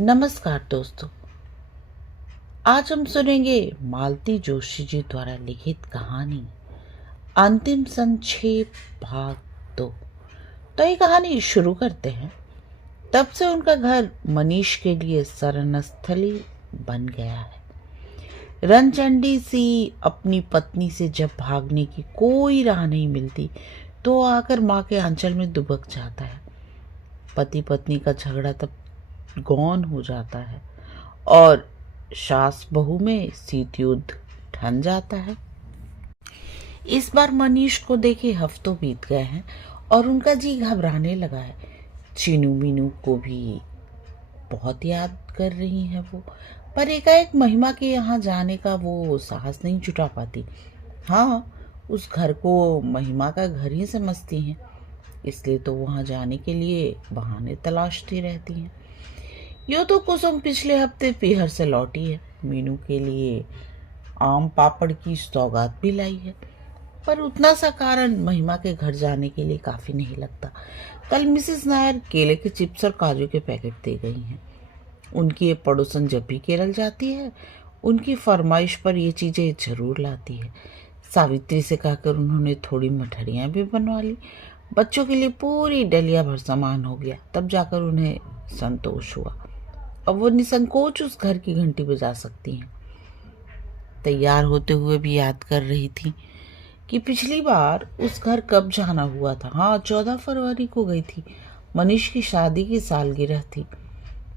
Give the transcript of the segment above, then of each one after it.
नमस्कार दोस्तों। आज हम सुनेंगे मालती जोशी जी द्वारा लिखित कहानी अंतिम संक्षेप भाग 2। तो ये कहानी शुरू करते हैं। तब से उनका घर मनीष के लिए शरण स्थली बन गया है। रनचंडी सी अपनी पत्नी से जब भागने की कोई राह नहीं मिलती तो आकर माँ के आंचल में दुबक जाता है। पति पत्नी का झगड़ा तब गौन हो जाता है और सास बहू में शीत युद्ध ठन जाता है। इस बार मनीष को देखे हफ्तों बीत गए हैं और उनका जी घबराने लगा है। चीनू मीनू को भी बहुत याद कर रही है वो, पर एकाएक महिमा के यहाँ जाने का वो साहस नहीं जुटा पाती। हाँ, उस घर को महिमा का घर ही समझती हैं, इसलिए तो वहाँ जाने के लिए बहाने तलाशती रहती हैं। यूँ तो कुसुम पिछले हफ्ते पीहर से लौटी है। मीनू के लिए आम पापड़ की सौगात भी लाई है, पर उतना सा कारण महिमा के घर जाने के लिए काफ़ी नहीं लगता। कल मिसेस नायर केले के चिप्स और काजू के पैकेट दे गई हैं। उनकी ये पड़ोसन जब भी केरल जाती है उनकी फरमाइश पर ये चीज़ें जरूर लाती है। सावित्री से कहकर उन्होंने थोड़ी मठरियाँ भी बनवा ली। बच्चों के लिए पूरी डलिया भर सामान हो गया, तब जाकर उन्हें संतोष हुआ। अब वो निसंकोच उस घर की घंटी बजा सकती हैं। तैयार होते हुए भी याद कर रही थी कि पिछली बार उस घर कब जाना हुआ था। हाँ, 14 फरवरी को गई थी। मनीष की शादी की सालगिरह थी।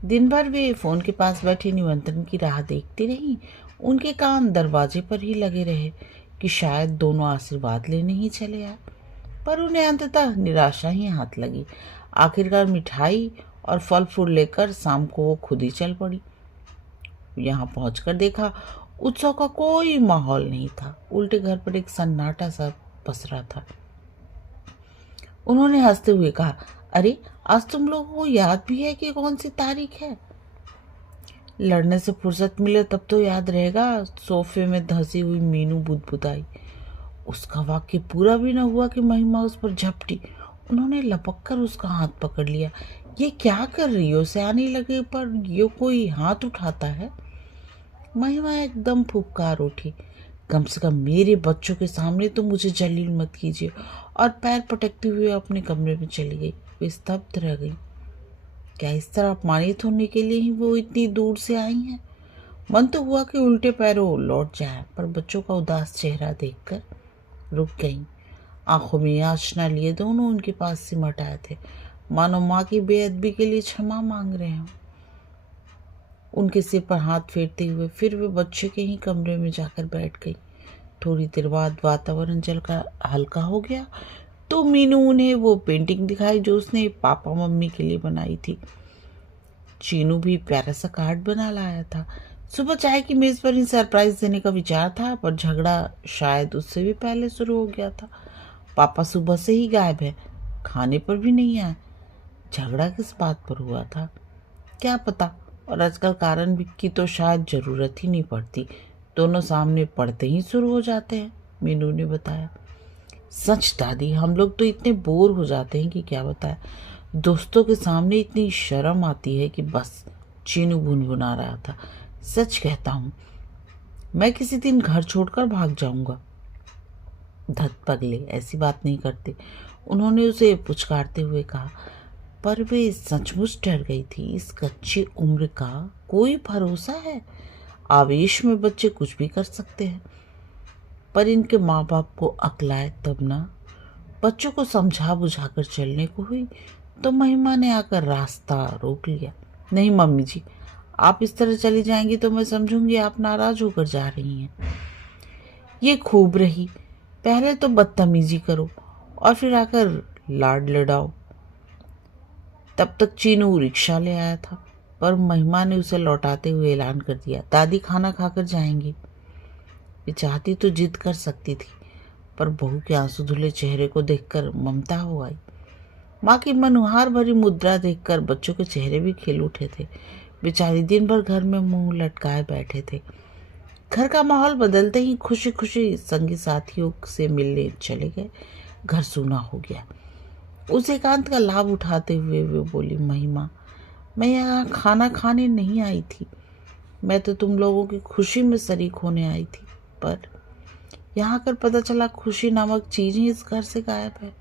दिन भर वे फोन के पास बैठे निमंत्रण की राह देखती रही। उनके कान दरवाजे पर ही लगे रहे कि शायद दोनों आशीर्वाद लेने ही चले आए, पर उन्हें अंततः निराशा ही हाथ लगी। आखिरकार मिठाई और फल फूल लेकर शाम को वो खुद ही चल पड़ी। यहाँ पहुंचकर देखा उत्सव का कोई माहौल नहीं था, उल्टे घर पर एक सन्नाटा सा पसरा था। उन्होंने हंसते हुए कहा, अरे आज तुम लोगों को याद भी है कि कौन सी तारीख है? लड़ने से फुर्सत मिले तब तो याद रहेगा। सोफे में धंसी हुई मीनू बुदबुदाई। उसका वाक्य पूरा भी न हुआ कि महिमा उस पर झपटी। उन्होंने लपक कर उसका हाथ पकड़ लिया। ये क्या कर रही हो? सियाने लगे पर ये कोई हाथ उठाता है? महिमा एकदम फुफकार उठी। कम से कम मेरे बच्चों के सामने तो मुझे जलील मत कीजिए, और पैर पटकते हुए अपने कमरे में चली गई। वे स्तब्ध रह गई। क्या इस तरह अपमानित होने के लिए ही वो इतनी दूर से आई हैं? मन तो हुआ कि उल्टे पैरों लौट जाए, पर बच्चों का उदास चेहरा देखकर रुक गई। आंखों में याचना लिए दोनों उनके पास सिमट आए थे, मानो माँ की बेअदबी के लिए क्षमा मांग रहे हों। उनके सिर पर हाथ फेरते हुए फिर वे बच्चे के ही कमरे में जाकर बैठ गई। थोड़ी देर बाद वातावरण जलकर हल्का हो गया तो मीनू उन्हें वो पेंटिंग दिखाई जो उसने पापा मम्मी के लिए बनाई थी। चीनू भी प्यारा सा कार्ड बना लाया था। सुबह चाय की मेज पर ही सरप्राइज देने का विचार था, पर झगड़ा शायद उससे भी पहले शुरू हो गया था। पापा सुबह से ही गायब है, खाने पर भी नहीं आए। झगड़ा किस बात पर हुआ था क्या पता, और आजकल कारण की तो शायद जरूरत ही नहीं पड़ती, दोनों सामने पड़ते ही शुरू हो जाते हैं, मीनू ने बताया। सच दादी, हम लोग तो इतने बोर हो जाते हैं कि क्या बताएं। दोस्तों के सामने इतनी शर्म आती है कि बस। चीनू गुनगुना रहा था। सच कहता हूँ, मैं किसी दिन घर छोड़कर भाग जाऊंगा। धत पगले, ऐसी बात नहीं करते, उन्होंने उसे पुचकारते हुए कहा। पर वे सचमुच डर गई थी। इस कच्ची उम्र का कोई भरोसा है? आवेश में बच्चे कुछ भी कर सकते हैं, पर इनके माँ बाप को अक्ल आए तब ना। बच्चों को समझा बुझाकर चलने को हुई तो महिमा ने आकर रास्ता रोक लिया। नहीं मम्मी जी, आप इस तरह चली जाएंगी तो मैं समझूंगी आप नाराज होकर जा रही हैं। ये खूब रही, पहले तो बदतमीजी करो और फिर आकर लाड लड़ाओ। तब तक चीनू रिक्शा ले आया था, पर महिमा ने उसे लौटाते हुए ऐलान कर दिया, दादी खाना खाकर जाएंगी। वे चाहती तो जिद कर सकती थी, पर बहू के आंसू धुले चेहरे को देखकर ममता हो आई। माँ की मनुहार भरी मुद्रा देखकर बच्चों के चेहरे भी खिल उठे थे। बेचारी दिन भर घर में मुंह लटकाए बैठे थे। घर का माहौल बदलते ही खुशी खुशी संगी साथियों से मिलने चले गए। घर सूना हो गया। उस एकांत का लाभ उठाते हुए वे बोली, महिमा मैं यहाँ खाना खाने नहीं आई थी, मैं तो तुम लोगों की खुशी में शरीक होने आई थी। पर यहाँ कर पता चला खुशी नामक चीज ही इस घर से गायब है।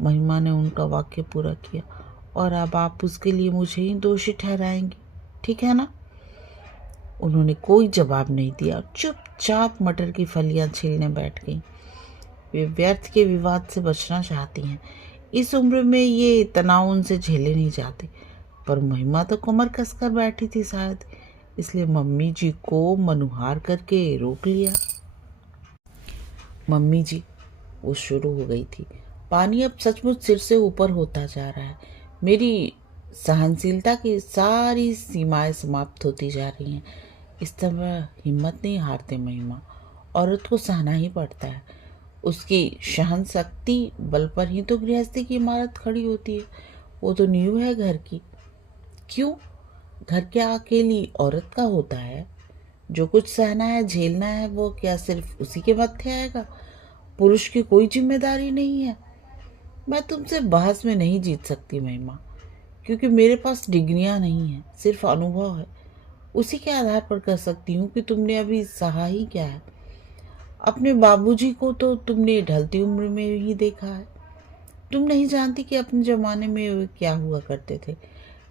महिमा ने उनका वाक्य पूरा किया। और अब आप उसके लिए मुझे ही दोषी ठहराएंगी, ठीक है ना? उन्होंने कोई जवाब नहीं दिया, चुपचाप मटर की फलियां छीलने बैठ गईं। वे व्यर्थ के विवाद से बचना चाहती हैं। इस उम्र में ये तनाव उनसे झेले नहीं जाते। पर महिमा तो कमर कसकर बैठी थी शायद, इसलिए मम्मी जी को मनुहार करके रोक लिया। मम्मी जी, वो शुरू हो गई थी, पानी अब सचमुच सिर से ऊपर होता जा रहा है। मेरी सहनशीलता की सारी सीमाएं समाप्त होती जा रही हैं। इस तरह हिम्मत नहीं हारते महिमा, औरत को सहना ही पड़ता है। उसकी सहन शक्ति बल पर ही तो गृहस्थी की इमारत खड़ी होती है। वो तो नींव है घर की। क्यों? घर क्या अकेली औरत का होता है? जो कुछ सहना है झेलना है वो क्या सिर्फ उसी के मत्थे आएगा? पुरुष की कोई जिम्मेदारी नहीं है? मैं तुमसे बहस में नहीं जीत सकती महिमा, क्योंकि मेरे पास डिग्रियां नहीं है, सिर्फ अनुभव है। उसी के आधार पर कह सकती हूँ कि तुमने अभी सहा ही क्या है। अपने बाबूजी को तो तुमने ढलती उम्र में ही देखा है। तुम नहीं जानती कि अपने जमाने में वे क्या हुआ करते थे।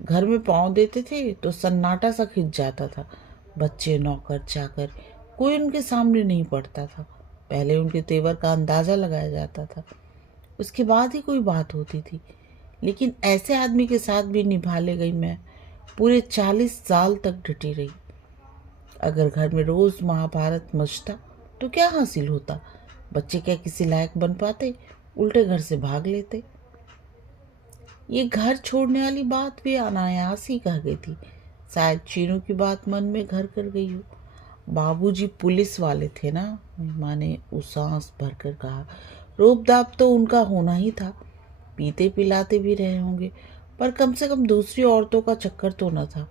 घर में पाँव देते थे तो सन्नाटा सा खिंच जाता था। बच्चे, नौकर चाकर, कोई उनके सामने नहीं पड़ता था। पहले उनके तेवर का अंदाजा लगाया जाता था, उसके बाद ही कोई बात होती थी। लेकिन ऐसे आदमी के साथ भी निभा ले गई मैं। पूरे 40 साल तक डटी रही। अगर घर में रोज महाभारत मचता तो क्या हासिल होता? बच्चे क्या किसी लायक बन पाते? उल्टे घर से भाग लेते। ये घर छोड़ने वाली बात भी अनायास ही कह गई थी। शायद चीनू की बात मन में घर कर गई हो। बाबूजी पुलिस वाले थे ना, माँ ने उसास भरकर कहा। रोब दाब तो उनका होना ही था। पीते पिलाते भी रहे होंगे, पर कम से कम दूसरी औरतों का चक्कर तो न था।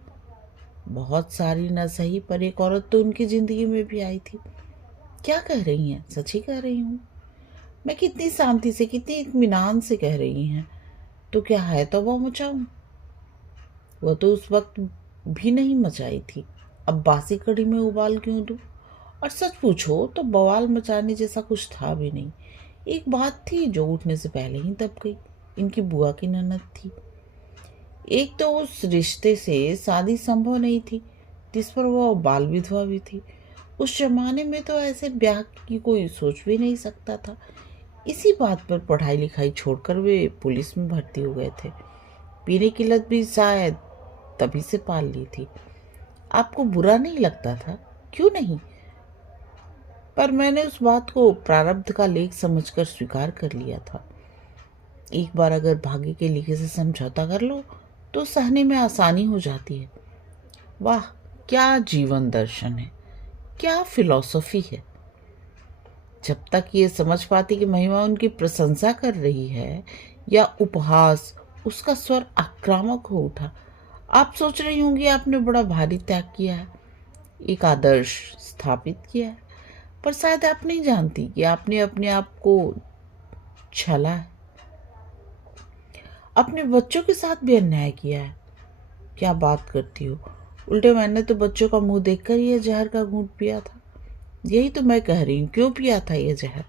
बहुत सारी न सही, पर एक औरत तो उनकी जिंदगी में भी आई थी। क्या कह रही हैं? सच ही कह रही हूँ मैं। कितनी शांति से, कितनी इत्मीनान से कह रही हैं। तो क्या है तौबा मचाऊं? वह तो उस वक्त भी नहीं मचाई थी, अब बासी कड़ी में उबाल क्यों दूं? और सच पूछो तो बवाल मचाने जैसा कुछ था भी नहीं। एक बात थी जो उठने से पहले ही दब गई। इनकी बुआ की ननद थी। एक तो उस रिश्ते से शादी संभव नहीं थी, जिस पर वह बाल विधवा भी थी। उस जमाने में तो ऐसे ब्याह की कोई सोच भी नहीं सकता था। इसी बात पर पढ़ाई लिखाई छोड़कर वे पुलिस में भर्ती हो गए थे। पीने की लत भी शायद तभी से पाल ली थी। आपको बुरा नहीं लगता था? क्यों नहीं? पर मैंने उस बात को प्रारब्ध का लेख समझकर स्वीकार कर लिया था। एक बार अगर भाग्य के लिखे से समझौता कर लो तो सहने में आसानी हो जाती है। वाह, क्या जीवन दर्शन है, क्या फिलॉसफी है। जब तक ये समझ पाती कि महिमा उनकी प्रशंसा कर रही है या उपहास, उसका स्वर आक्रामक हो उठा। आप सोच रही होंगी आपने बड़ा भारी त्याग किया है, एक आदर्श स्थापित किया है, पर शायद आप नहीं जानती कि आपने अपने आप को छला है। अपने बच्चों के साथ भी अन्याय किया है। क्या बात करती हो? उल्टे मैंने तो बच्चों का मुंह देखकर यह जहर का घूंट पिया था। यही तो मैं कह रही हूँ, क्यों पिया था यह जहर?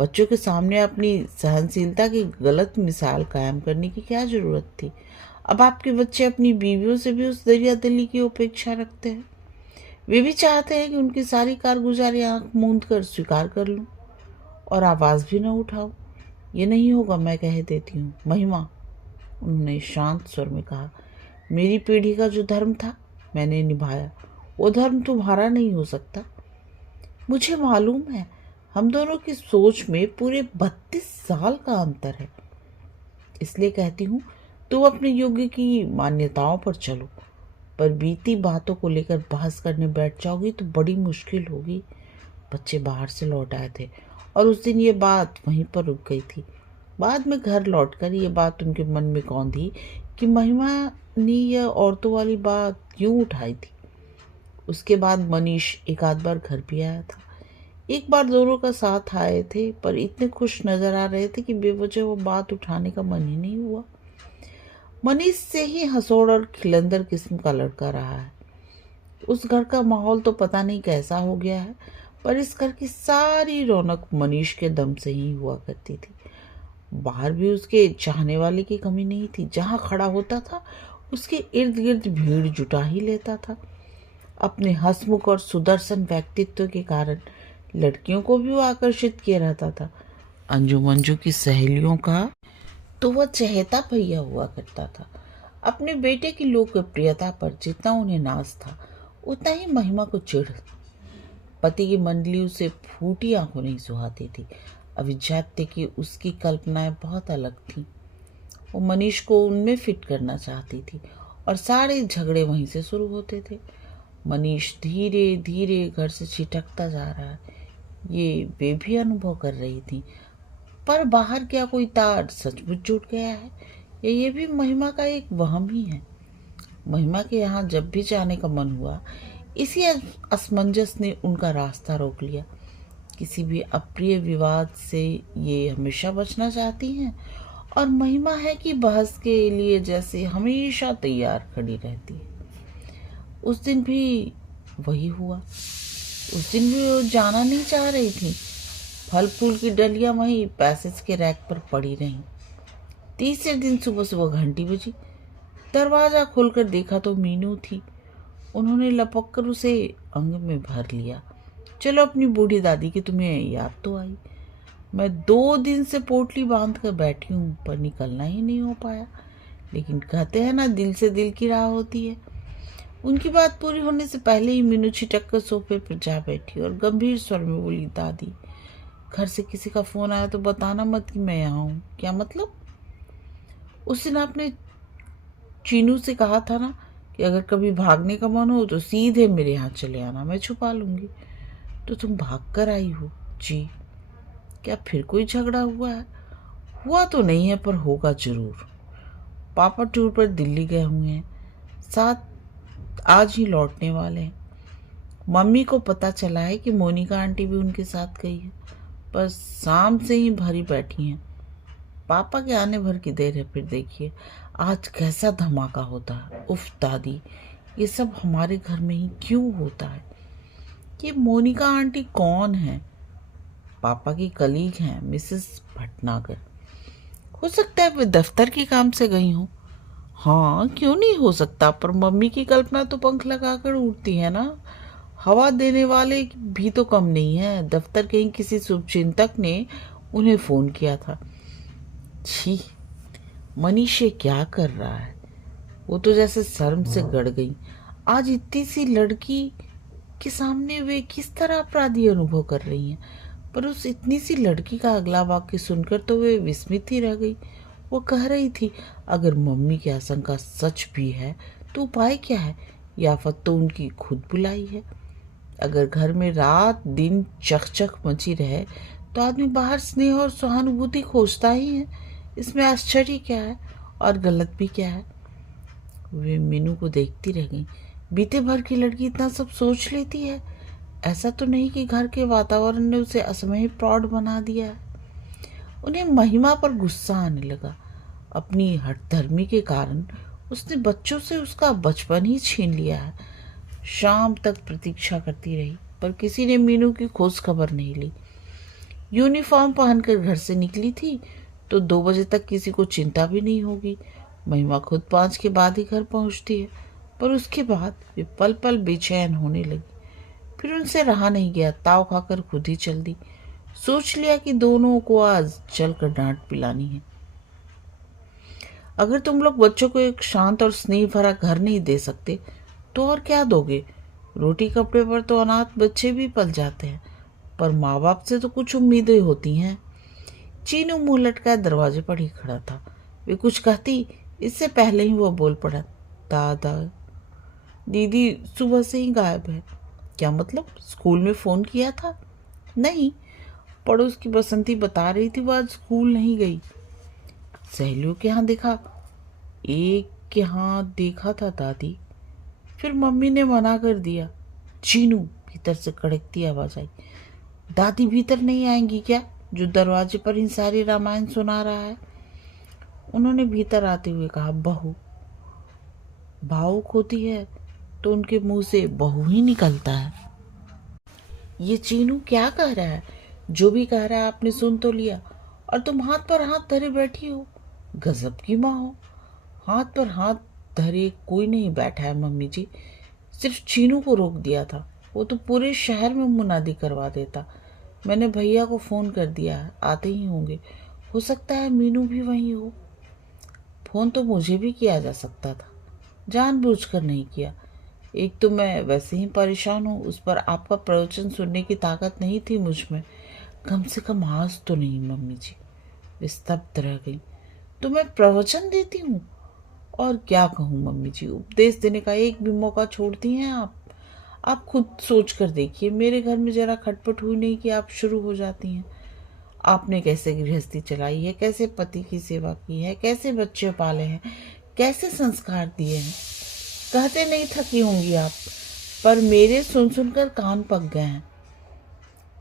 बच्चों के सामने अपनी सहनशीलता की गलत मिसाल कायम करने की क्या जरूरत थी? अब आपके बच्चे अपनी बीवियों से भी उस दरिया दिली की अपेक्षा रखते हैं। वे भी चाहते हैं कि उनकी सारी कारगुजारी आंख मूंद कर स्वीकार कर लूं और आवाज भी न उठाऊं। ये नहीं होगा, मैं कह देती हूँ। महिमा, उन्होंने शांत स्वर में कहा, मेरी पीढ़ी का जो धर्म था मैंने निभाया। वो धर्म तुम्हारा नहीं हो सकता। मुझे मालूम है, हम दोनों की सोच में पूरे 32 साल का अंतर है। इसलिए कहती हूँ तुम अपने योग्य की मान्यताओं पर चलो, पर बीती बातों को लेकर बहस करने बैठ जाओगी तो बड़ी मुश्किल होगी। बच्चे बाहर से लौट आए थे और उस दिन ये बात वहीं पर रुक गई थी। बाद में घर लौटकर ये बात उनके मन में कौंधी कि महिमा ने यह औरतों वाली बात क्यों उठाई थी। उसके बाद मनीष एक आध बार घर भी आया था। एक बार दोनों का साथ आए थे, पर इतने खुश नजर आ रहे थे कि बेवजह वो बात उठाने का मन ही नहीं हुआ। मनीष से ही हंसोड़ और खिलंदर किस्म का लड़का रहा है। उस घर का माहौल तो पता नहीं कैसा हो गया है, पर इस घर की सारी रौनक मनीष के दम से ही हुआ करती थी। बाहर भी उसके चाहने वाले की कमी नहीं थी। जहाँ खड़ा होता था उसके इर्द गिर्द भीड़ जुटा ही लेता था। अपने हंसमुख और सुदर्शन व्यक्तित्व के कारण लड़कियों को भी वो आकर्षित किया रहता था। अंजू मंजू की सहेलियों का तो वह चहेता भैया हुआ करता था। अपने बेटे की लोकप्रियता पर जितना उन्हें नाज था, उतना ही महिमा को चिढ़। पति की मंडली उसे फूटी आंखों नहीं सुहाती थी। अभिजात्य की उसकी कल्पनाएं बहुत अलग थीं। वो मनीष को उनमें फिट करना चाहती थी और सारे झगड़े वहीं से शुरू होते थे। मनीष धीरे धीरे घर से छिटकता जा रहा है, ये वे भी अनुभव कर रही थी। पर बाहर क्या कोई तार सचमुच जुट गया है या ये भी महिमा का एक वहम ही है? महिमा के यहाँ जब भी जाने का मन हुआ, इसी असमंजस ने उनका रास्ता रोक लिया। किसी भी अप्रिय विवाद से ये हमेशा बचना चाहती हैं और महिमा है कि बहस के लिए जैसे हमेशा तैयार खड़ी रहती है। उस दिन भी वही हुआ। उस दिन भी वो जाना नहीं चाह रही थी। फल फूल की डलियां वहीं पैसेज के रैक पर पड़ी रहीं। तीसरे दिन सुबह सुबह घंटी बजी। दरवाजा खोलकर देखा तो मीनू थी। उन्होंने लपक कर उसे अंग में भर लिया। चलो अपनी बूढ़ी दादी की तुम्हें याद तो आई। मैं 2 दिन से पोटली बांध कर बैठी हूँ, पर निकलना ही नहीं हो पाया। लेकिन कहते हैं ना, दिल से दिल की राह होती है। उनकी बात पूरी होने से पहले ही मीनू छिटक कर सोफे पर जा बैठी और गंभीर स्वर में बोली, दादी, घर से किसी का फोन आया तो बताना मत कि मैं यहाँ हूँ। क्या मतलब? उस दिन आपने चीनू से कहा था ना कि अगर कभी भागने का मन हो तो सीधे मेरे यहाँ चले आना, मैं छुपा लूंगी। तो तुम भाग कर आई हो? जी। क्या फिर कोई झगड़ा हुआ है? हुआ तो नहीं है, पर होगा जरूर। पापा टूर पर दिल्ली गए हुए हैं, साथ आज ही लौटने वाले हैं। मम्मी को पता चला है कि मोनिका आंटी भी उनके साथ गई है, पर शाम से ही भरी बैठी हैं। पापा के आने भर की देर है, फिर देखिए आज कैसा धमाका होता है। उफ दादी, ये सब हमारे घर में ही क्यों होता है? ये मोनिका आंटी कौन है? पापा की कलीग हैं, मिसेस भटनागर। हो सकता है वे दफ्तर के काम से गई हूँ। हाँ, क्यों नहीं हो सकता, पर मम्मी की कल्पना तो पंख लगाकर उड़ती है ना। हवा देने वाले भी तो कम नहीं है। दफ्तर के ही किसी शुभचिंतक ने उन्हें फोन किया था। छी, मनीष ये क्या कर रहा है? वो तो जैसे शर्म से गड़ गई। आज इतनी सी लड़की के सामने वे किस तरह अपराधी अनुभव कर रही हैं। पर उस इतनी सी लड़की का अगला वाक्य सुनकर तो वे विस्मित ही रह गई। वो कह रही थी, अगर मम्मी की आशंका सच भी है तो उपाय क्या है? ये आफत तो उनकी खुद बुलाई है। अगर घर में रात दिन चकचक मची रहे तो आदमी बाहर स्नेह और सहानुभूति खोजता ही है। इसमें आश्चर्य क्या है और गलत भी क्या है? वे मीनू को देखती रह गई। बीते भर की लड़की इतना सब सोच लेती है? ऐसा तो नहीं कि घर के वातावरण ने उसे असमय प्रौढ़ बना दिया है? उन्हें महिमा पर गुस्सा आने लगा। अपनी हठधर्मी के कारण उसने बच्चों से उसका बचपन ही छीन लिया है। शाम तक प्रतीक्षा करती रही, पर किसी ने मीनू की खोज खबर नहीं ली। यूनिफॉर्म पहनकर घर से निकली थी तो 2 बजे तक किसी को चिंता भी नहीं होगी। महिमा खुद 5 के बाद ही घर पहुंचती है, पर उसके बाद वे पल पल बेचैन होने लगी। फिर उनसे रहा नहीं गया, ताव खाकर खुद ही चल दी। सोच लिया कि दोनों को आज चलकर डांट पिलानी है। अगर तुम लोग बच्चों को एक शांत और स्नेह भरा घर नहीं दे सकते तो और क्या दोगे? रोटी कपड़े पर तो अनाथ बच्चे भी पल जाते हैं, पर माँ बाप से तो कुछ उम्मीदें होती हैं। चीनू मुंह लटकाए दरवाजे पर ही खड़ा था। वे कुछ कहती, इससे पहले ही वह बोल पड़ा, दादा, दीदी सुबह से ही गायब है। क्या मतलब? स्कूल में फोन किया था? नहीं, पड़ोस की बसंती बता रही थी वो आज स्कूल नहीं गई। सहेलियों के यहाँ देखा? एक के यहाँ देखा था दादी, फिर मम्मी ने मना कर दिया। चीनू, भीतर से कड़कती आवाज आई। दादी भीतर नहीं आएंगी क्या, जो दरवाजे पर इन सारी रामायण सुना रहा है? उन्होंने भीतर आते हुए कहा, बहू। भावुक होती है तो उनके मुंह से बहू ही निकलता है। ये चीनू क्या कह रहा है? जो भी कह रहा है आपने सुन तो लिया, और तुम हाथ पर हाथ धरे बैठी हो। गजब की माँ हो। हाथ पर हाथ धरे कोई नहीं बैठा है मम्मी जी, सिर्फ चीनू को रोक दिया था। वो तो पूरे शहर में मुनादी करवा देता। मैंने भैया को फ़ोन कर दिया है, आते ही होंगे। हो सकता है मीनू भी वहीं हो। फ़ोन तो मुझे भी किया जा सकता था, जानबूझकर नहीं किया। एक तो मैं वैसे ही परेशान हूँ, उस पर आपका प्रवचन सुनने की ताकत नहीं थी मुझ में। कम से कम आज तो नहीं। मम्मी जी वे स्तब्ध रह गई। तो मैं प्रवचन देती हूँ? और क्या कहूँ मम्मी जी, उपदेश देने का एक भी मौका छोड़ती हैं आप। आप खुद सोच कर देखिए, मेरे घर में जरा खटपट हुई नहीं कि आप शुरू हो जाती हैं। आपने कैसे गृहस्थी चलाई है, कैसे पति की सेवा की है, कैसे बच्चे पाले हैं, कैसे संस्कार दिए हैं। कहते नहीं थकी होंगी आप, पर मेरे सुन सुनकर कान पक गए हैं।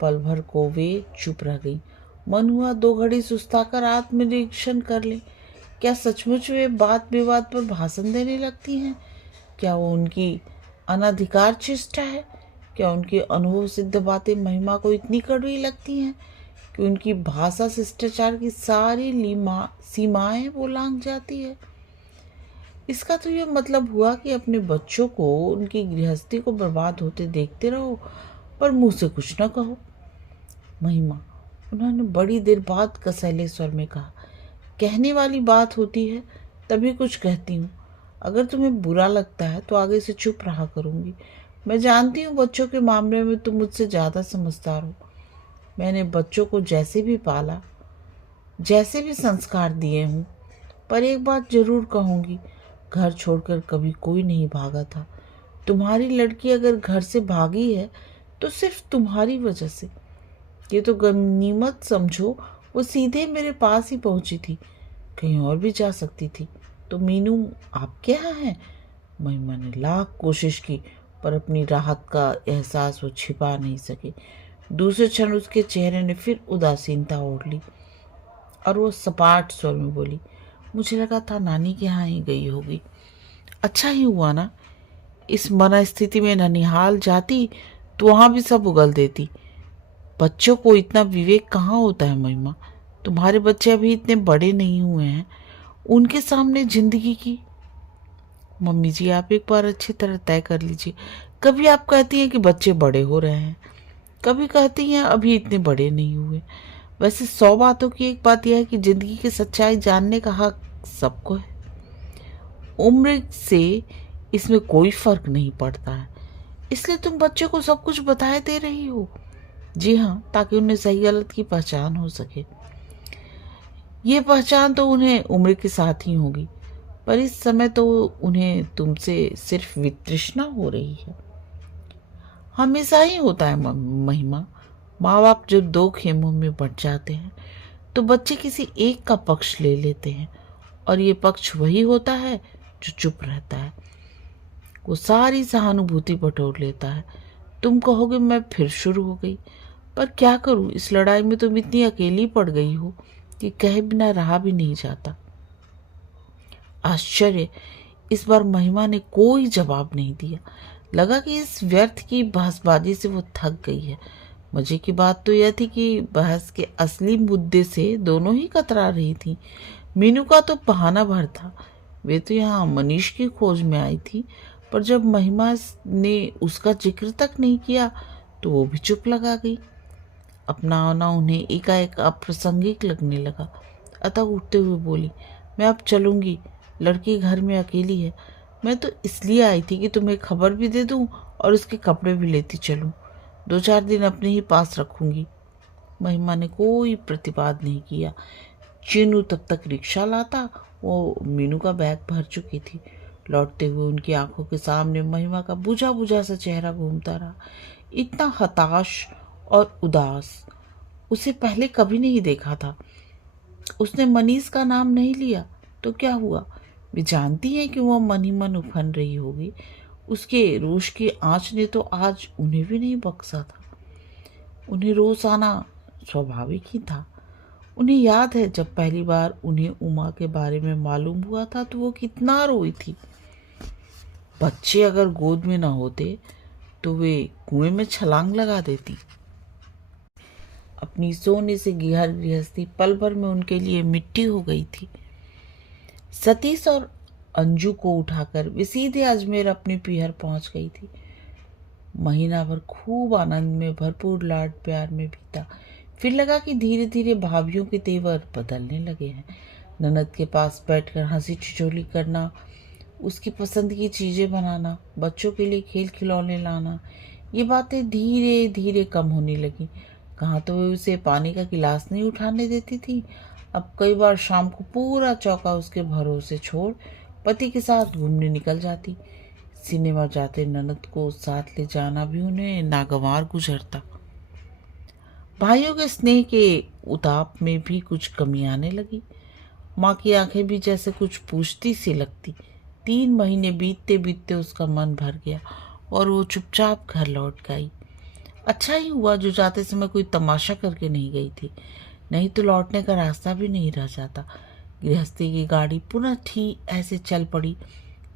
पल भर को वे चुप रह गई। मन हुआ 2 घड़ी सुस्ताकर आत्मनिरीक्षण कर ले। क्या सचमुच वे बात विवाद पर भाषण देने लगती हैं? क्या वो उनकी अनधिकार चेष्टा है? क्या उनकी अनुभव सिद्ध बातें महिमा को इतनी कड़वी लगती हैं कि उनकी भाषा शिष्टाचार की सारी सीमाएं वो लांघ जाती है? इसका तो ये मतलब हुआ कि अपने बच्चों को उनकी गृहस्थी को बर्बाद होते देखते रहो, पर मुंह से कुछ न कहो। महिमा, उन्होंने बड़ी देर बाद कसैले स्वर में कहा, कहने वाली बात होती है तभी कुछ कहती हूँ। अगर तुम्हें बुरा लगता है तो आगे से चुप रहा करूँगी। मैं जानती हूँ बच्चों के मामले में तुम मुझसे ज़्यादा समझदार हो। मैंने बच्चों को जैसे भी पाला, जैसे भी संस्कार दिए हूँ, पर एक बात जरूर कहूँगी, घर छोड़कर कभी कोई नहीं भागा था। तुम्हारी लड़की अगर घर से भागी है तो सिर्फ तुम्हारी वजह से। ये तो गनीमत समझो, वो सीधे मेरे पास ही पहुंची थी, कहीं और भी जा सकती थी। तो मीनू आपके यहाँ है? महिमा ने लाख कोशिश की, पर अपनी राहत का एहसास वो छिपा नहीं सके। दूसरे क्षण उसके चेहरे ने फिर उदासीनता ओढ़ ली और वो सपाट स्वर में बोली, मुझे लगा था नानी के यहाँ ही गई होगी। अच्छा ही हुआ ना, इस मना स्थिति में ननिहाल जाती तो वहां भी सब उगल देती। बच्चों को इतना विवेक कहाँ होता है महिमा? तुम्हारे बच्चे अभी इतने बड़े नहीं हुए हैं, उनके सामने जिंदगी की। मम्मी जी आप एक बार अच्छी तरह तय कर लीजिए। कभी आप कहती हैं कि बच्चे बड़े हो रहे हैं, कभी कहती हैं अभी इतने बड़े नहीं हुए। वैसे 100 बातों की एक बात यह है कि जिंदगी की सच्चाई जानने का हक सबको है। उम्र से इसमें कोई फर्क नहीं पड़ता है। इसलिए तुम बच्चे को सब कुछ बताए दे रही हो। जी हाँ, ताकि उन्हें सही गलत की पहचान हो सके। ये पहचान तो उन्हें उम्र के साथ ही होगी, पर इस समय तो उन्हें तुमसे सिर्फ वितृष्णा हो रही है। हमेशा ही होता है महिमा। माँ बाप जब 2 खेमों में बंट जाते हैं तो बच्चे किसी एक का पक्ष ले लेते हैं, और ये पक्ष वही होता है जो चुप रहता है। वो सारी सहानुभूति बटोर लेता है। तुम कहोगे मैं फिर शुरू हो गई, पर क्या करूं, इस लड़ाई में तुम इतनी अकेली पड़ गई हो कि कहे बिना रहा भी नहीं जाता। आश्चर्य, इस बार महिमा ने कोई जवाब नहीं दिया। लगा कि इस व्यर्थ की बहसबाजी से वो थक गई है। मजे की बात तो यह थी कि बहस के असली मुद्दे से दोनों ही कतरा रही थी। मीनू का तो बहाना भर था, वे तो यहाँ मनीष की खोज में आई थी, पर जब महिमा ने उसका जिक्र तक नहीं किया तो वो भी चुप लगा गई। अपना आना उन्हें एकाएक अप्रासंगिक लगने लगा। अतः उठते हुए बोली, मैं अब चलूँगी, लड़की घर में अकेली है। मैं तो इसलिए आई थी कि तुम्हें खबर भी दे दूँ और उसके कपड़े भी लेती चलूँ। 2-4 दिन अपने ही पास रखूँगी। महिमा ने कोई प्रतिवाद नहीं किया। चीनू तब तक रिक्शा लाता, वो मीनू का बैग भर चुकी थी। लौटते हुए उनकी आंखों के सामने महिमा का बुझा बुझा सा चेहरा घूमता रहा। इतना हताश और उदास उसे पहले कभी नहीं देखा था। उसने मनीष का नाम नहीं लिया तो क्या हुआ? वे जानती है कि वह मन ही मन उफन रही होगी। उसके रोष की आंच ने तो आज उन्हें भी नहीं बख्शा था। उन्हें रोज आना स्वाभाविक ही था। उन्हें याद है जब पहली बार उन्हें उमा के बारे में मालूम हुआ था तो वो कितना रोई थी। बच्चे अगर गोद में ना होते तो वे कुएं में छलांग लगा देती। अपनी सोने से हर गृहस्थी पल भर में उनके लिए मिट्टी हो गई थी। सतीश और अंजू को उठाकर वे सीधे अजमेर अपने पीहर पहुंच गई थी। महीना भर खूब आनंद में भरपूर लाड प्यार में बीता। फिर लगा कि धीरे धीरे भाभीियों के तेवर बदलने लगे हैं। ननद के पास बैठकर हंसी ठिठोली करना, उसकी पसंद की चीज़ें बनाना, बच्चों के लिए खेल खिलौने लाना, ये बातें धीरे धीरे कम होने लगी। कहाँ तो वे उसे पानी का गिलास नहीं उठाने देती थी। अब कई बार शाम को पूरा चौका उसके भरोसे छोड़ पति के साथ घूमने निकल जाती। सिनेमा जाते ननद को साथ ले जाना भी उन्हें नागवार गुजरता। भाइयों के स्नेह के उताप में भी कुछ कमी आने लगी। माँ की आंखें भी जैसे कुछ पूछती सी लगती। 3 महीने बीतते बीतते उसका मन भर गया और वो चुपचाप घर लौट गई। अच्छा ही हुआ जो जाते समय कोई तमाशा करके नहीं गई थी, नहीं तो लौटने का रास्ता भी नहीं रह जाता। गृहस्थी की गाड़ी पुनः ठीक ऐसे चल पड़ी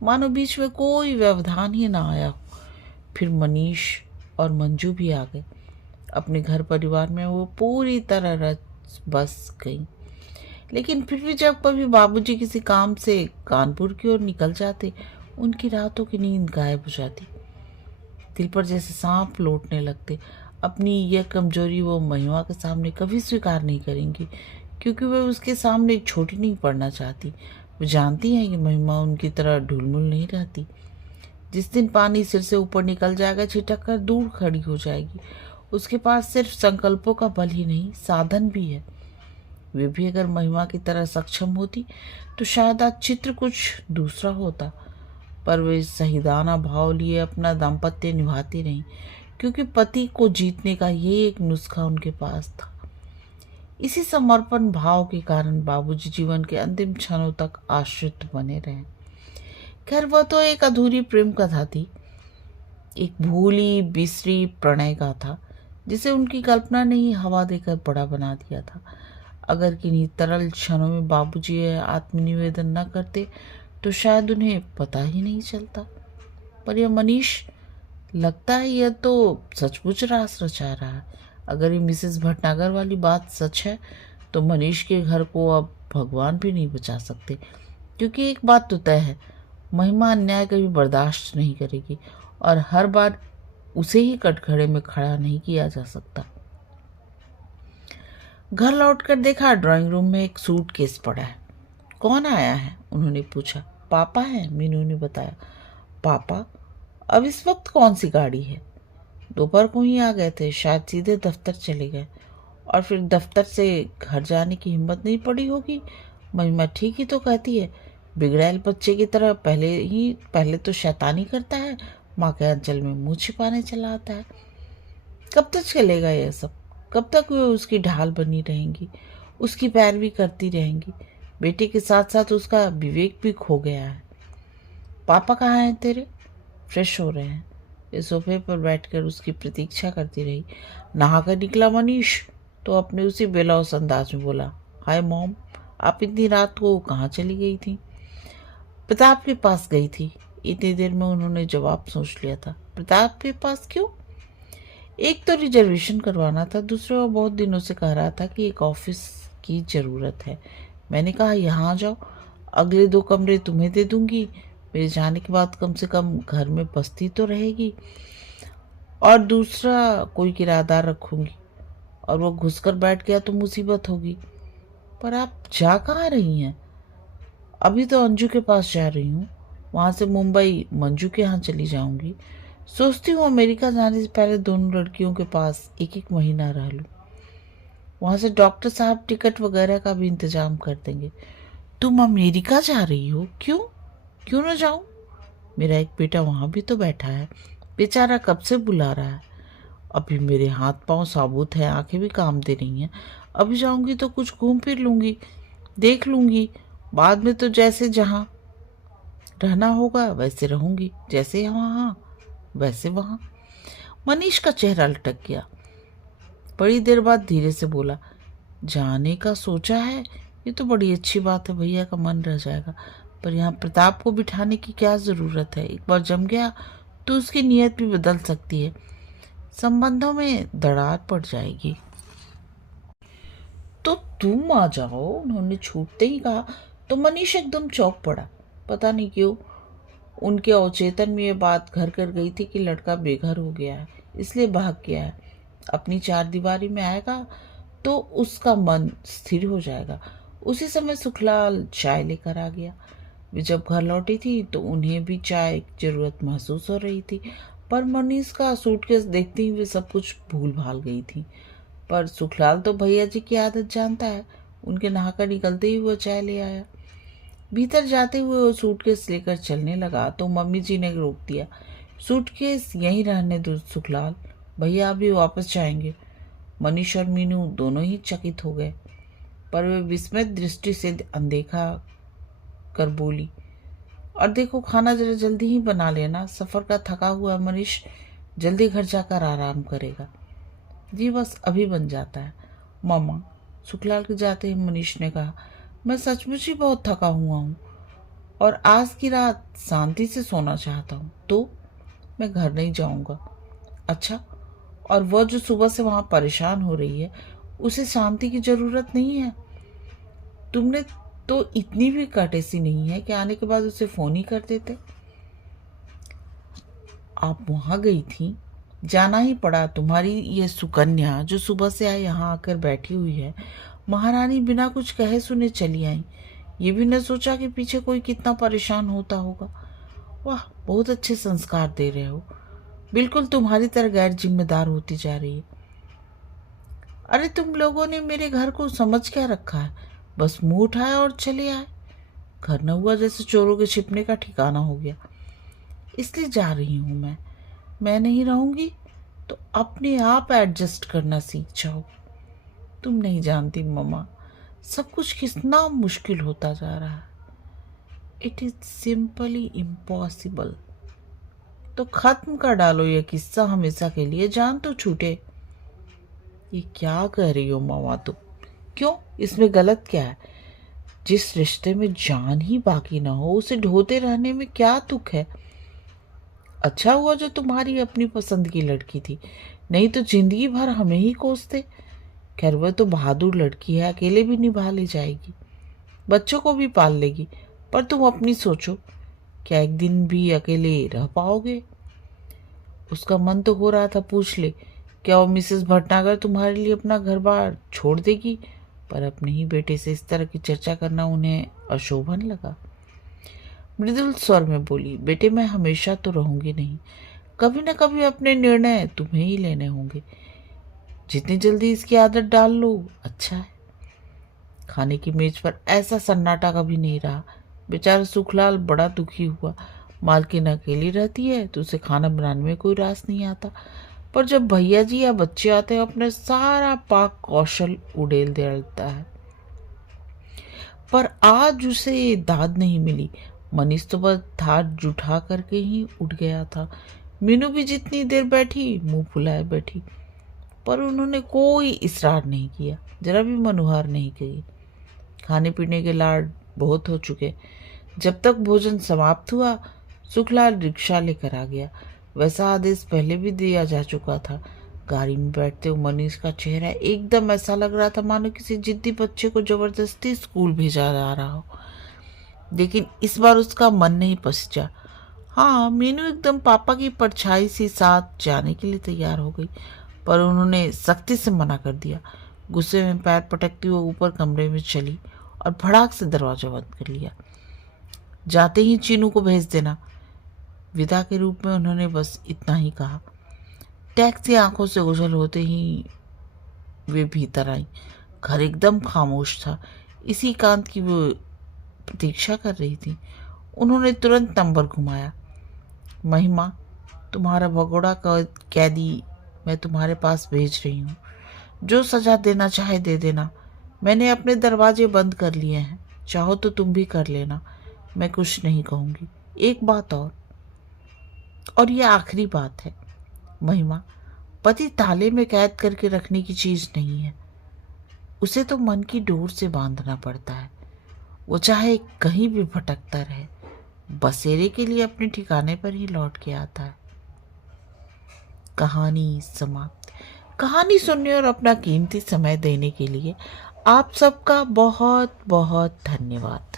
मानो बीच में कोई व्यवधान ही ना आया हो। फिर मनीष और मंजू भी आ गए। अपने घर परिवार में वो पूरी तरह रच बस गई। लेकिन फिर भी जब कभी बाबूजी किसी काम से कानपुर की ओर निकल जाते, उनकी रातों की नींद गायब हो जाती। दिल पर जैसे सांप लौटने लगते। अपनी यह कमजोरी वो महिमा के सामने कभी स्वीकार नहीं करेंगी, क्योंकि वह उसके सामने छोटी नहीं पड़ना चाहती। वो जानती हैं कि महिमा उनकी तरह ढुलमुल नहीं रहती। जिस दिन पानी सिर से ऊपर निकल जाएगा, छिटक कर दूर खड़ी हो जाएगी। उसके पास सिर्फ संकल्पों का बल ही नहीं, साधन भी है। वे भी अगर महिमा की तरह सक्षम होती तो शायद आज चित्र कुछ दूसरा होता। पर वे सहीदाना भाव लिए अपना दाम्पत्य निभाती रहीं, क्योंकि पति को जीतने का ये एक नुस्खा उनके पास था। इसी समर्पण भाव के कारण बाबूजी जीवन के अंतिम क्षणों तक आश्रित बने रहे। खैर, वह तो एक अधूरी प्रेम कथा थी, एक भूली बिसरी प्रणय का था, जिसे उनकी कल्पना ने ही हवा देकर बड़ा बना दिया था। अगर किन्हीं तरल क्षणों में बाबूजी आत्मनिवेदन न करते तो शायद उन्हें पता ही नहीं चलता। पर यह मनीष, लगता है यह तो सचमुच रास रचा रहा है। अगर ये मिसेस भटनागर वाली बात सच है तो मनीष के घर को अब भगवान भी नहीं बचा सकते, क्योंकि एक बात तो तय है, महिमा अन्याय कभी बर्दाश्त नहीं करेगी और हर बार उसे ही कटघरे में खड़ा नहीं किया जा सकता। घर लौटकर देखा ड्राइंग रूम में एक सूटकेस पड़ा है। कौन आया है? उन्होंने पूछा। पापा है, मीनू ने बताया। पापा? अब इस वक्त कौन सी गाड़ी है? दोपहर को ही आ गए थे, शायद सीधे दफ्तर चले गए और फिर दफ्तर से घर जाने की हिम्मत नहीं पड़ी होगी। महिमा ठीक ही तो कहती है, बिगड़ैल बच्चे की तरह पहले तो शैतानी करता है, माँ के अंचल में मुंह छिपाने चला आता है। कब तक चलेगा यह सब? कब तक वे उसकी ढाल बनी रहेंगी, उसकी पैरवी करती रहेंगी? बेटे के साथ साथ उसका विवेक भी खो गया है। पापा कहाँ हैं तेरे? फ्रेश हो रहे हैं। इस सोफे पर बैठकर उसकी प्रतीक्षा करती रही। नहाकर निकला मनीष तो अपने उसी बेलौस अंदाज में बोला, हाय मॉम, आप इतनी रात को कहाँ चली गई थी? प्रताप के पास गई थी। इतनी देर में उन्होंने जवाब सोच लिया था। प्रताप के पास क्यों? एक तो रिजर्वेशन करवाना था, दूसरे वो बहुत दिनों से कह रहा था कि एक ऑफिस की ज़रूरत है। मैंने कहा यहाँ आ जाओ, अगले 2 कमरे तुम्हें दे दूंगी। मेरे जाने के बाद कम से कम घर में बस्ती तो रहेगी, और दूसरा कोई किराएदार रखूंगी। और वो घुसकर बैठ गया तो मुसीबत होगी। पर आप जा कहाँ रही हैं? अभी तो अंजू के पास जा रही हूँ, वहाँ से मुंबई मंजू के यहाँ चली जाऊंगी। सोचती हूँ अमेरिका जाने से पहले दोनों लड़कियों के पास 1-1 महीना रह लूँ। वहाँ से डॉक्टर साहब टिकट वगैरह का भी इंतजाम कर देंगे। तुम अमेरिका जा रही हो? क्यों? क्यों ना जाऊं? मेरा एक बेटा वहाँ भी तो बैठा है, बेचारा कब से बुला रहा है। अभी मेरे हाथ पांव साबुत हैं, आंखें भी काम दे रही हैं। अभी जाऊंगी तो कुछ घूम फिर लूंगी, देख लूंगी। बाद में तो जैसे जहाँ रहना होगा वैसे रहूंगी, जैसे यहाँ वैसे वहाँ। मनीष का चेहरा लटक गया। बड़ी देर बाद धीरे से बोला, जाने का सोचा है, ये तो बड़ी अच्छी बात है, भैया का मन रह जाएगा। पर यहाँ प्रताप को बिठाने की क्या ज़रूरत है? एक बार जम गया तो उसकी नीयत भी बदल सकती है, संबंधों में दरार पड़ जाएगी। तो तुम आ जाओ, उन्होंने छूटते ही कहा। तो मनीष एकदम चौंक पड़ा। पता नहीं क्यों उनके अवचेतन में ये बात घर कर गई थी कि लड़का बेघर हो गया है, इसलिए भाग गया है। अपनी चार दीवारी में आएगा तो उसका मन स्थिर हो जाएगा। उसी समय सुखलाल चाय लेकर आ गया। वे जब घर लौटी थी तो उन्हें भी चाय की जरूरत महसूस हो रही थी, पर मनीष का सूटकेस देखते ही वे सब कुछ भूल भाल गई थी। पर सुखलाल तो भैया जी की आदत जानता है, उनके नहाकर निकलते ही वो चाय ले आया। भीतर जाते हुए वो सूटकेस लेकर चलने लगा तो मम्मी जी ने रोक दिया। सूटकेस यहीं रहने दो सुखलाल, भैया अभी वापस जाएंगे। मनीष और मीनू दोनों ही चकित हो गए, पर वे विस्मित दृष्टि से अनदेखा कर बोली, और देखो खाना जरा जल्दी ही बना लेना, सफ़र का थका हुआ मनीष जल्दी घर जाकर आराम करेगा। जी बस अभी बन जाता है मामा। सुखलाल के जाते ही मनीष ने कहा, मैं सचमुच ही बहुत थका हुआ हूँ और आज की रात शांति से सोना चाहता हूँ, तो मैं घर नहीं जाऊँगा। अच्छा, और वह जो सुबह से वहाँ परेशान हो रही है, उसे शांति की ज़रूरत नहीं है। तुमने तो इतनी भी कटेसी नहीं है कि आने के बाद उसे फ़ोन ही कर देते। आप वहाँ गई थी, जाना ही पड़ा। तुम्हारी ये सुकन्या जो सुबह से यहाँ आकर बैठी हुई है, महारानी बिना कुछ कहे सुने चली आई। ये भी न सोचा कि पीछे कोई कितना परेशान होता होगा। वाह, बहुत अच्छे संस्कार दे रहे हो, बिल्कुल तुम्हारी तरह गैर जिम्मेदार होती जा रही है। अरे तुम लोगों ने मेरे घर को समझ क्या रखा है, बस मुंह उठाया और चले आए। घर न हुआ जैसे चोरों के छिपने का ठिकाना हो गया, इसलिए जा रही हूँ मैं नहीं रहूंगी तो अपने आप एडजस्ट करना सीख जाओ। तुम नहीं जानती मम्मा, सब कुछ कितना मुश्किल होता जा रहा है। It is simply impossible. तो खत्म कर डालो ये किस्सा हमेशा के लिए, जान तो छूटे। ये क्या कह रही हो मामा तुम? क्यों, इसमें गलत क्या है? जिस रिश्ते में जान ही बाकी ना हो उसे ढोते रहने में क्या दुख है? अच्छा हुआ जो तुम्हारी अपनी पसंद की लड़की थी, नहीं तो जिंदगी भर हमें ही कोसते। खैर वह तो बहादुर लड़की है, अकेले भी निभा ले जाएगी, बच्चों को भी पाल लेगी। पर तुम अपनी सोचो, क्या एक दिन भी अकेले रह पाओगे? उसका मन तो हो रहा था पूछ ले, क्या वो मिसेस भटनागर तुम्हारे लिए अपना घर बार छोड़ देगी? पर अपने ही बेटे से इस तरह की चर्चा करना उन्हें अशोभन लगा। मृदुल स्वर में बोली, बेटे मैं हमेशा तो रहूंगी नहीं, कभी न कभी अपने निर्णय तुम्हें ही लेने होंगे। जितनी जल्दी इसकी आदत डाल लो अच्छा है। खाने की मेज पर ऐसा सन्नाटा कभी नहीं रहा। बेचारा सुखलाल बड़ा दुखी हुआ। मालकिन अकेली रहती है तो उसे खाना बनाने में कोई रास नहीं आता, पर जब भैया जी या बच्चे आते हैं अपने सारा पाक कौशल उड़ेल देता है। पर आज उसे दाद नहीं मिली। मनीष तो बस हाथ जुठा करके ही उठ गया था। मीनू भी जितनी देर बैठी मुंह फुलाए बैठी, पर उन्होंने कोई इसरार नहीं किया, जरा भी मनुहार नहीं की। खाने पीने के लाड बहुत हो चुके। जब तक भोजन समाप्त हुआ सुखलाल रिक्शा लेकर आ गया। वैसा आदेश पहले भी दिया जा चुका था। गाड़ी में बैठते हुए मनीष का चेहरा एकदम ऐसा लग रहा था मानो किसी जिद्दी बच्चे को जबरदस्ती स्कूल भेजा जा रहा हो। लेकिन इस बार उसका मन नहीं पसीजा। हाँ, मीनू एकदम पापा की परछाई सी साथ जाने के लिए तैयार हो गई, पर उन्होंने सख्ती से मना कर दिया। गुस्से में पैर पटकती हुए ऊपर कमरे में चली और भड़ाक से दरवाजा बंद कर लिया। जाते ही चीनू को भेज देना, विदा के रूप में उन्होंने बस इतना ही कहा। टैक्सी आंखों से ओझल होते ही वे भीतर आई। घर एकदम खामोश था। इसी एकांत की वो प्रतीक्षा कर रही थी। उन्होंने तुरंत नंबर घुमाया। महिमा, तुम्हारा भगोड़ा कैदी मैं तुम्हारे पास भेज रही हूँ। जो सजा देना चाहे दे देना। मैंने अपने दरवाजे बंद कर लिए हैं, चाहो तो तुम भी कर लेना। मैं कुछ नहीं कहूँगी। एक बात और ये आखिरी बात है महिमा, पति ताले में कैद करके रखने की चीज नहीं है। उसे तो मन की डोर से बांधना पड़ता है। वो चाहे कहीं भी भटकता रहे, बसेरे के लिए अपने ठिकाने पर ही लौट के आता है। कहानी समाप्त। कहानी सुनने और अपना कीमती समय देने के लिए आप सबका बहुत बहुत धन्यवाद।